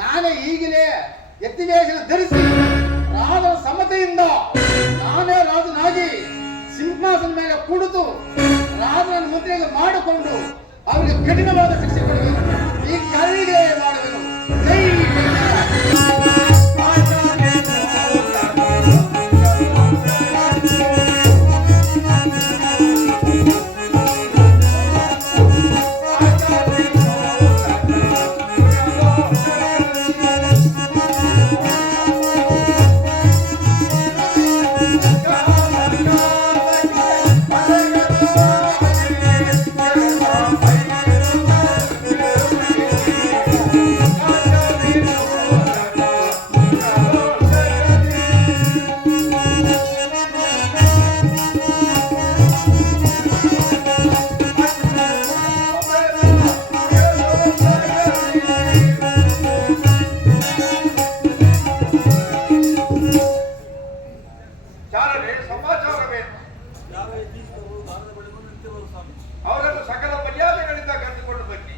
ನಾನೇ ಈಗಲೇ ಎತ್ತಿವೇಷನ ಧರಿಸಿ ರಾಜನ ಸಮತೆಯಿಂದ ನಾನೇ ರಾಜನಾಗಿ ಸಿಂಹಾಸನ ಮೇಲೆ ಕುಳಿತು ರಾಜನ ಮುದ್ರೆಗೆ ಮಾಡಿಕೊಂಡು ಅವರಿಗೆ ಕಠಿಣವಾದ ಶಿಕ್ಷೆ ಕೊಡುವೆನು. ಈ ಕೈಗೆ ಮಾಡುವೆನು. ಜೈ ಅವರನ್ನು ಸಕಲ ಮರ್ಯಾದೆಗಳಿಂದ ಕರೆದುಕೊಂಡು ಬನ್ನಿ.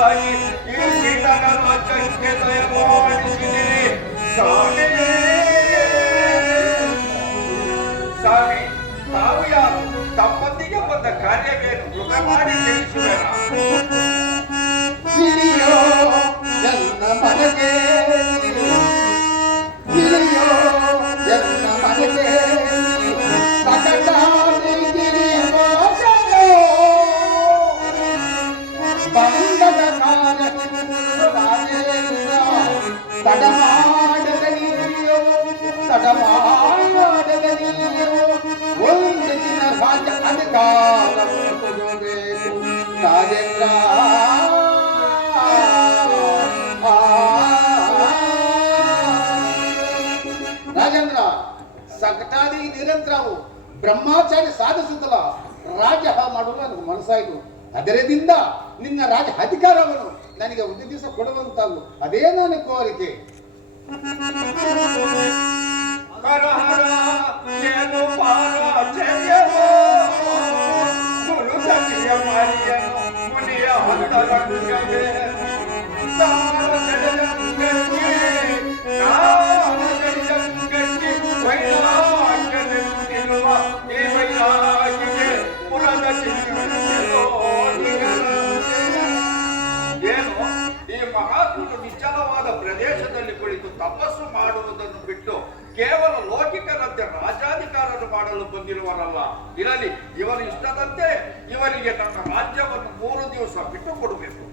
ತಾಯಿ ಈ ಕೀಟಗಳ ರಾಜ್ಯಕ್ಕೆ ದಯ ಮಾಡಿಸಿದಿರಿ ಸ್ವಾಮಿ. ತಾವು ಯಾರು? ತಮ್ಮೊಂದಿಗೆ ಬಂದ ಕಾರ್ಯವೇನು? ಕೃಪೆ ಮಾಡಿ ತಿಳಿಸುವೆನ? ಹಿರಿಯೋ ಎನ್ನ ಮನೆಗೆ, ಹಿರಿಯೋ ಎನ್ನ ಮನೆಗೆ ಬಂಧದ ತಡಮಾಡದ ನೀತಿಯೋ, ತಡಮಾಡದ ನೀತಿಯೋ, ಒಂದು ದಿನ ರಾಜ್ಯ ಅಧಿಕಾರ ಕೊಡಬೇಕು ರಾಜೇಂದ್ರ. ರಾಜೇಂದ್ರ, ಸಂಕಟಾದಿ ನಿರಂತರವು ಬ್ರಹ್ಮಚಾರಿ ಸಾಧಿಸುತ್ತಲ್ಲ ರಾಜ್ಯ ಮಾಡುವ ನನಗೆ ಮನಸ್ಸಾಯಿತು. ಅದರದಿಂದ ನಿನ್ನ ರಾಜ ಅಧಿಕಾರವನ್ನು ನನಗೆ ಒಂದು ದಿವಸ ಕೊಡುವಂತಲ್ಲು, ಅದೇ ನನ್ನ ಕೋರಿಕೆ. ನಿಶ್ಚಲವಾದ ಪ್ರದೇಶದಲ್ಲಿ ಕುಳಿತು ತಪಸ್ಸು ಮಾಡುವುದನ್ನು ಬಿಟ್ಟು ಕೇವಲ ಲೌಕಿಕರಂತೆ ರಾಜಾಧಿಕಾರವನ್ನು ಮಾಡಲು ಬಂದಿರುವರಲ್ಲ. ಇರಲಿ, ಇವರ ಇಷ್ಟದಂತೆ ಇವರಿಗೆ ನನ್ನ ರಾಜ್ಯವನ್ನು 3 ದಿವಸ ಬಿಟ್ಟು ಕೊಡಬೇಕು.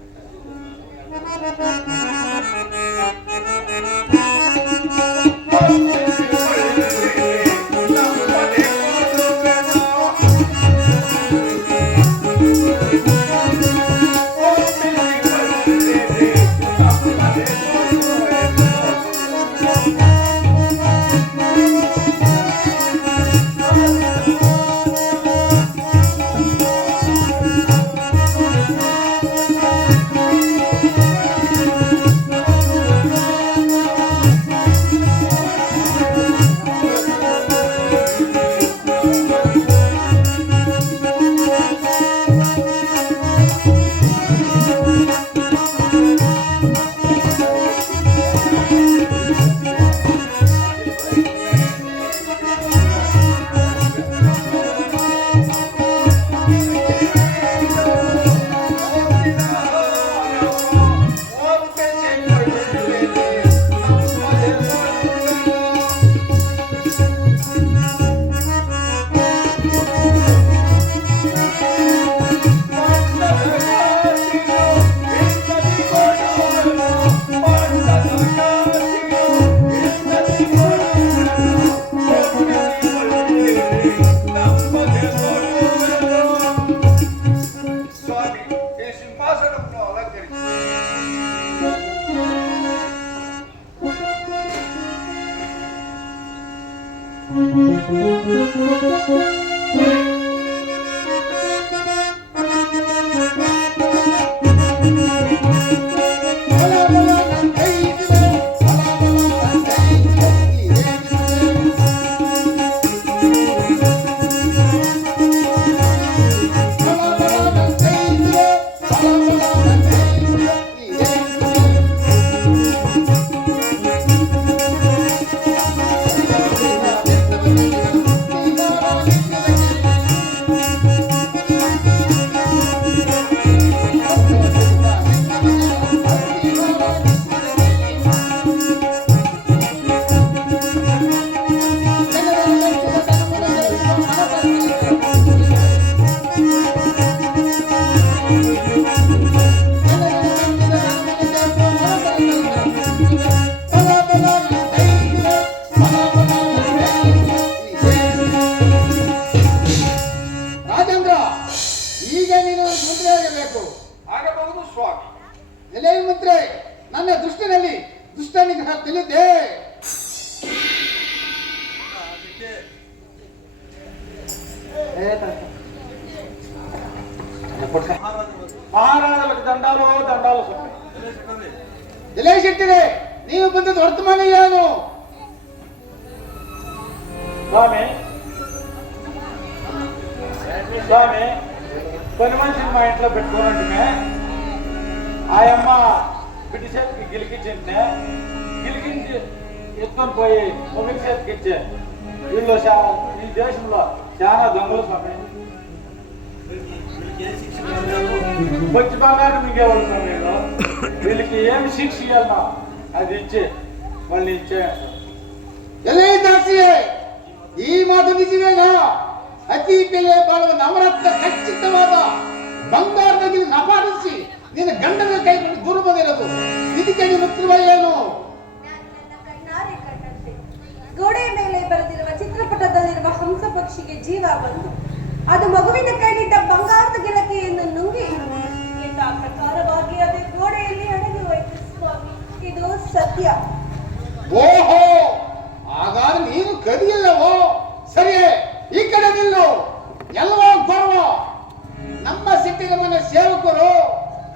ಮಹಾರಾಜರಿಗೆ ದಂಡಾಲು ದಂಡಾಲು ಜಲೇಶೆಟ್ಟಿದೆ, ನೀವು ಬಂದದ್ದು ವರ್ತಮಾನ ಏನು? ಸ್ವಾಮಿ స్వామి పని మనిషిని మా ఇంట్లో పెట్టుకోనంటే ఆయమ్మ బిడ్డి చేతికి గిలికిచ్చింటే గిలికించి ఎత్తుకొని పోయి మొగిలి చేతికి ఇచ్చే వీళ్ళు ఈ దేశంలో చాలా దొంగలు స్వామి. వచ్చి బంగారం మిగేవాళ్ళు స్వామి. వీళ్ళకి ఏమి శిక్ష ఇవ్వాలన్నా అది ఇచ్చే మళ్ళీ ఇచ్చేయండి. ಈ ಮಾತು ನಿಜವೇನಾ? ಅತಿ ಬೆಲೆ ಬಾಳುವ ನವರತ್ನ ಖಚಿತವಾದ ಬಂಗಾರದಲ್ಲಿ ನಪಾಲಿಸಿ ನಿನ್ನ ಗಂಡನ ಕೈಗೊಂಡು ದೂರ ಬಂದಿರೋದು ಇದಕ್ಕೆ ನೀನು ಉತ್ತರ ಏನು? ಗೋಡೆಯ ಮೇಲೆ ಬರೆದಿರುವ ಚಿತ್ರಪಟದಲ್ಲಿರುವ ಹಂಸ ಪಕ್ಷಿಗೆ ಜೀವ ಬಂದು ಅದು ಮಗುವಿನ ಕೈಲಿದ್ದ ಬಂಗಾರದ ಗಿಲಕೆಯನ್ನು ನುಂಗಿ ಇಂಥ ಪ್ರಕಾರವಾಗಿ ಅದೇ ಗೋಡೆಯಲ್ಲಿ ಅಡಗಿ ಹೋಯಿತು ಸ್ವಾಮಿ. ಇದು ಸತ್ಯ. ಓಹೋ, ಹಾಗಾದ್ರೆ ನೀನು ಕದಿಯಲ್ಲವೋ? ಸರಿಯೇ, ಈ ಕಡೆ ನಿಲ್ಲು. ಎಲ್ಲವೋ ಗೌರವ. ನಮ್ಮ ಸಿಟ್ಟಿಗಮನ ಸೇವಕರು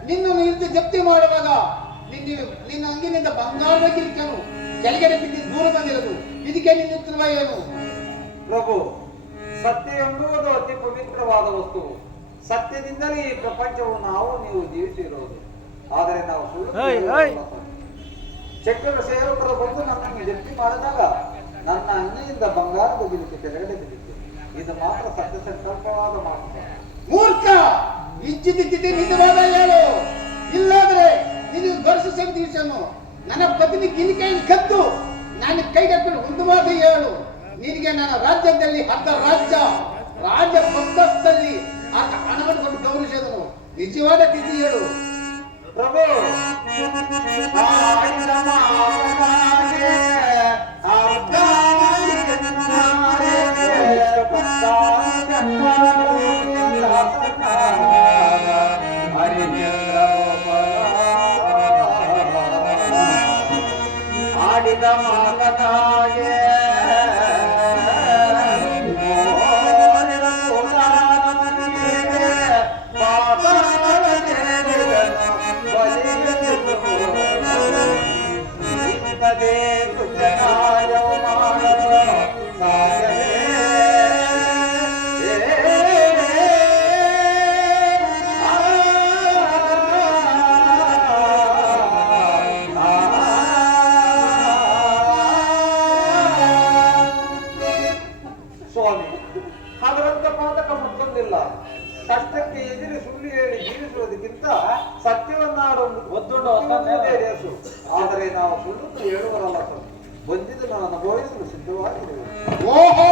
ನಿನ್ನ ನಿಂತು ಜಪ್ತಿ ಮಾಡುವಾಗ ನಿನ್ನ ಅಂಗಿನಿಂದ ಬಂಗಾರದ ಗಿಲಿಕೆನು ಕೆಳಗಡೆ ಬಿದ್ದು ದೂರ ಬಂದಿರೋದು ಇದಕ್ಕೆ ನಿನ್ನ ಉತ್ತರ ಏನು? ಪ್ರಭು, ಸತ್ಯ ಎಂಬುವುದು ಅತಿ ಪವಿತ್ರವಾದ ವಸ್ತು. ಸತ್ಯದಿಂದಲೇ ಈ ಪ್ರಪಂಚವು ನಾವು ನೀವು ಜೀವಿಸಿರೋದು. ಆದರೆ ನಾವು ಚಕ್ರ ಸೇವಕರು ಬಂದು ನನ್ನನ್ನು ಜಪ್ತಿ ಮಾಡಿದಾಗ ನನ್ನ ಅಂಗಿಯಿಂದ ಬಂಗಾರದ ಗಿಲಿಕೆ ಕೆಳಗಡೆ ಬಿದ್ದಿತ್ತು. ಇದು ಮಾತ್ರ ಸತ್ಯ ಸಂಕಲ್ಪವಾದ ಮಾತು. ಮೂರ್ಖ, ಇಚ್ಛಿತಿದ್ದಿದ್ದೆ ನಿಜವಾದ ಹೇಳು. ಇಲ್ಲಾದ್ರೆ ನೀನು ಘರ್ಷಿಸಿದ ದಿವಸನು ನನ್ನ ಪತ್ನಿ ಗಿಲಿಕೆಯನ್ನು ಕದ್ದು ನಾನು ಕೈಗೆತ್ತಿಕೊಂಡು ಒಂದು ಮಾತು ಹೇಳು. ನಿನಗೆ ನನ್ನ ರಾಜ್ಯದಲ್ಲಿ ಅರ್ಧ ರಾಜ್ಯ ಪಕ್ಕದಲ್ಲಿ ಆತ ಹಣವನ್ನು ಕೊಟ್ಟು ಗೌರವಿಸಿದನು. ನಿಜವಾದ ತಿಥಿ ಹೇಳು. ಪ್ರಭು, ಆಡಿದ ಮಗನಾಗೆ ಸ್ವಾಮಿ, ಅದರಂತ ಪಾತಕ ಮತ್ತೊಂದಿಲ್ಲ. ಕಷ್ಟಕ್ಕೆ ಎದುರಿ ಸುಳ್ಳು ಹೇಳಿ ಜೀವಿಸುವುದಕ್ಕಿಂತ ಸತ್ಯವನ್ನಾಡೊಂದು ಒದ್ದುಂಡೇ ರೇಸು. ಆದರೆ ನಾವು ಸುಳ್ಳು ಹೇಳುವರಲ್ಲ ಸ್ವಾಮಿ. ಬಂದಿದ್ದನ್ನು ಅನುಭವಿಸಲು ಸಿದ್ಧವಾಗಿದ್ದೇವೆ. ಓಹೋ,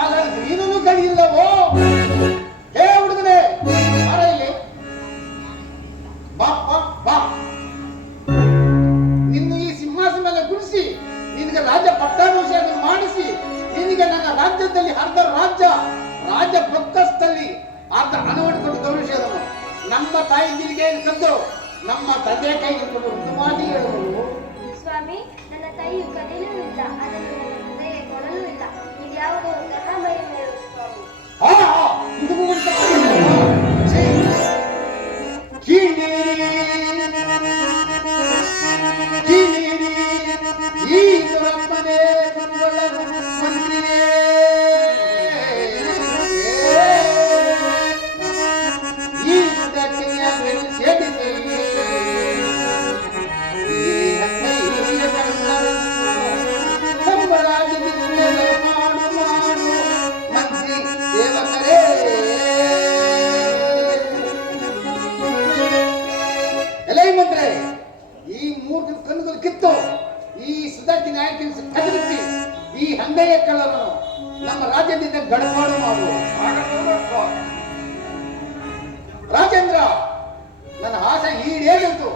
ಆಗ ನೀನು ಕಡಿಯಿಲ್ಲವೋ? ಹೇ ಹುಡುಗನೇ, ಇಲ್ಲಿ ಬಾ ಬಾ ಬಾ. ನಿನ್ನ ಈ ಸಿಂಹಾಸನ ಮೇಲೆ ಗುಡಿಸಿ ನಿನಗೆ ರಾಜ್ಯ ಪಟ್ಟಾಭಿಷೇಕ ಮಾಡಿಸಿ ನಿನಗೆ ನನ್ನ ರಾಜ್ಯದಲ್ಲಿ ಅರ್ಧ ರಾಜ್ಯ ಪ್ರೊಕ್ಕಸ್ತಲ್ಲಿ ಅರ್ಧ ಹಣವನ್ನು ಕೊಟ್ಟು ಗೌರವಿಸಿದನು. ನಮ್ಮ ತಾಯಿ ನಿನಗೆ ಕದ್ದು ನಮ್ಮ ತಂದೆ ಕೈ ಹಿಡಿದು ಒಂದು ಮಾತು ಹೇಳುವುದು. ಸ್ವಾಮಿ, ನನ್ನ ತಾಯಿಯು ಕದಿಲೂ ಇಲ್ಲ, ಅದನ್ನು ನನ್ನ ಹೃದಯ ಕೊಡಲೂ ಇಲ್ಲ. ಇದು ಯಾವುದೋ ಒಂದರ ಮೈ ಮೇಲು ಸ್ವಾಮಿ. ಈ ಮೂರ್ಖ ಕಣ್ಣುಗಳು ಕಿತ್ತು ಈ ಸುಧಾಕಿ ನಾಯಕಿ ಕದಲಿಸಿ ಈ ಹಂಗೆಯ ಕಳ್ಳರನ್ನು ನಮ್ಮ ರಾಜ್ಯದಿಂದ ಗಡಪಾಡು ಮಾಡುವ. ರಾಜೇಂದ್ರ, ನನ್ನ ಆಸೆ ಈಡೇರಿತು.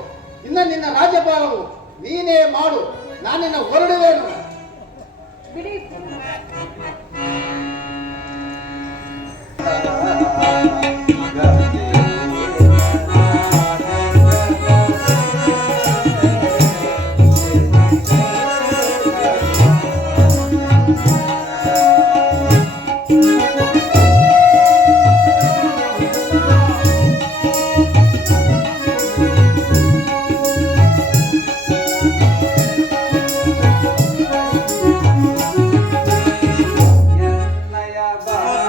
ಇನ್ನ ನಿನ್ನ ರಾಜ್ಯಪಾಲವು ನೀನೇ ಮಾಡು, ನಾನಿನ್ನ ಹೊರಡುವೇನು. ಬಿಡಿ. ಎನ್ನಯ ಬಾಳೆ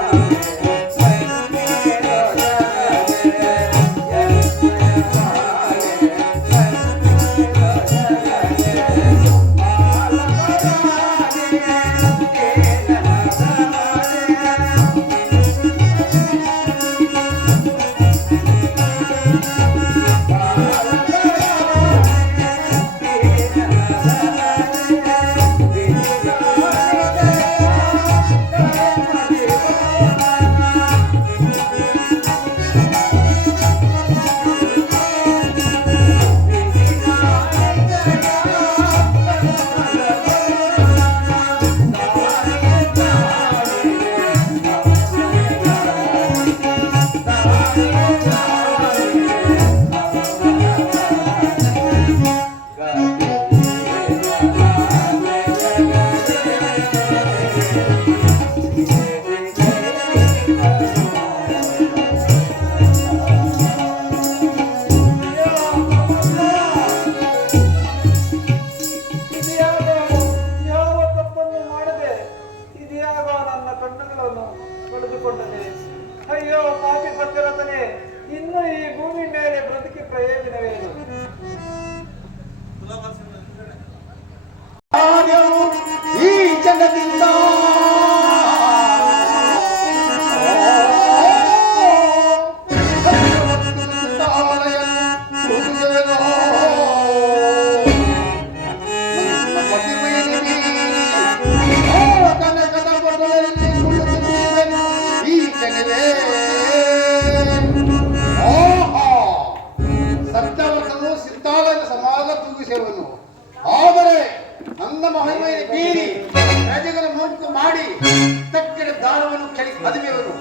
ಚಳಿ ಅದುಮೆಯವರು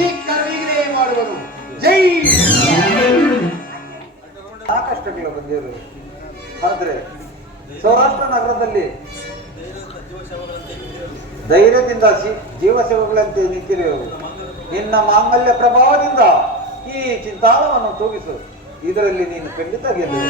ಈ ಕರ್ವಿಗೆ ಮಾಡುವರು. ಜೈ ಸಾಕಷ್ಟುಗಳು ಬಂದಿರು. ಆದ್ರೆ ಸೌರಾಷ್ಟ್ರ ನಗರದಲ್ಲಿ ಧೈರ್ಯದಿಂದ ಜೀವ ಸೇವೆಗಳಂತೆ ನಿಂತಿರುವರು. ನಿನ್ನ ಮಾಂಗಲ್ಯ ಪ್ರಭಾವದಿಂದ ಈ ಚಿಂತಾಳವನ್ನು ತೂಗಿಸು. ಇದರಲ್ಲಿ ನೀನು ಖಂಡಿತ ಗೆಲ್ಲುವೆ.